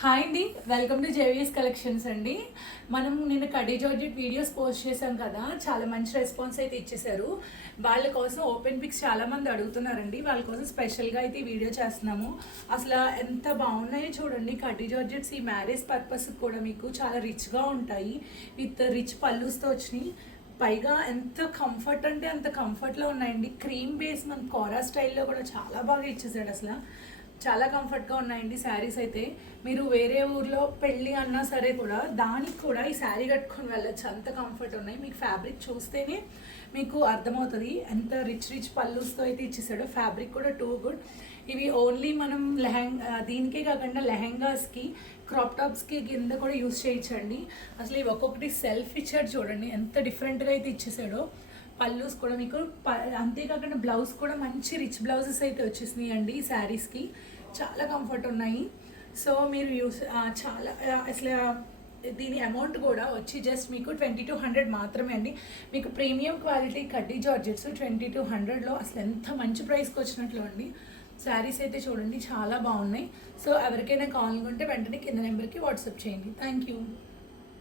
Hi అండి, welcome to JVS collections అండి. మనం నిన్న కడీ జార్జెట్ వీడియోస్ పోస్ట్ చేసాం కదా, చాలా మంచి రెస్పాన్స్ అయితే ఇచ్చేసారు. వాళ్ళ కోసం ఓపెన్ పిక్స్ చాలామంది అడుగుతున్నారండి. వాళ్ళ కోసం స్పెషల్గా అయితే ఈ వీడియో చేస్తున్నాము. అసలు ఎంత బాగున్నాయో చూడండి. కడీ జార్జెట్స్ ఈ మ్యారేజ్ పర్పస్ కూడా మీకు చాలా రిచ్గా ఉంటాయి. విత్ రిచ్ పల్లూస్తో వచ్చినాయి. పైగా ఎంత కంఫర్ట్ అంటే అంత కంఫర్ట్లో ఉన్నాయండి. క్రీమ్ బేస్ మన కోరా స్టైల్లో కూడా చాలా బాగా ఇచ్చేసాడు. అసలు చాలా కంఫర్ట్గా ఉన్నాయండి శారీస్ అయితే. మీరు వేరే ఊర్లో పెళ్ళి అన్నా సరే కూడా దానికి కూడా ఈ శారీ కట్టుకొని వెళ్ళచ్చు, అంత కంఫర్ట్ ఉన్నాయి. మీకు ఫ్యాబ్రిక్ చూస్తేనే మీకు అర్థమవుతుంది ఎంత రిచ్ పల్లూస్తో అయితే ఇచ్చేసాడో. ఫ్యాబ్రిక్ కూడా టూ గుడ్. ఇవి ఓన్లీ మనం దీనికే కాకుండా లెహెంగాస్కి, క్రాప్ టాప్స్కి కింద కూడా యూస్ చేయించండి. అసలు ఇవి ఒక్కొక్కటి సెల్ఫ్ ఇచ్చాడు చూడండి, ఎంత డిఫరెంట్గా అయితే ఇచ్చేసాడో. పల్లూస్ కూడా మీకు అంతేకాకుండా బ్లౌజ్ కూడా మంచి రిచ్ బ్లౌజెస్ అయితే వచ్చేసినాయి అండి. ఈ శారీస్కి చాలా కంఫర్ట్ ఉన్నాయి. సో మీరు చాలా అసలు దీని అమౌంట్ కూడా వచ్చి జస్ట్ మీకు 2200 మాత్రమే అండి. మీకు ప్రీమియం క్వాలిటీ కడ్డీ జార్జెట్స్ 2200లో అసలు ఎంత మంచి ప్రైస్కి వచ్చినట్లు అండి. శారీస్ అయితే చూడండి చాలా బాగున్నాయి. సో ఎవరికైనా కావాలనుకుంటే వెంటనే కింద నెంబర్కి వాట్సాప్ చేయండి. Thank you.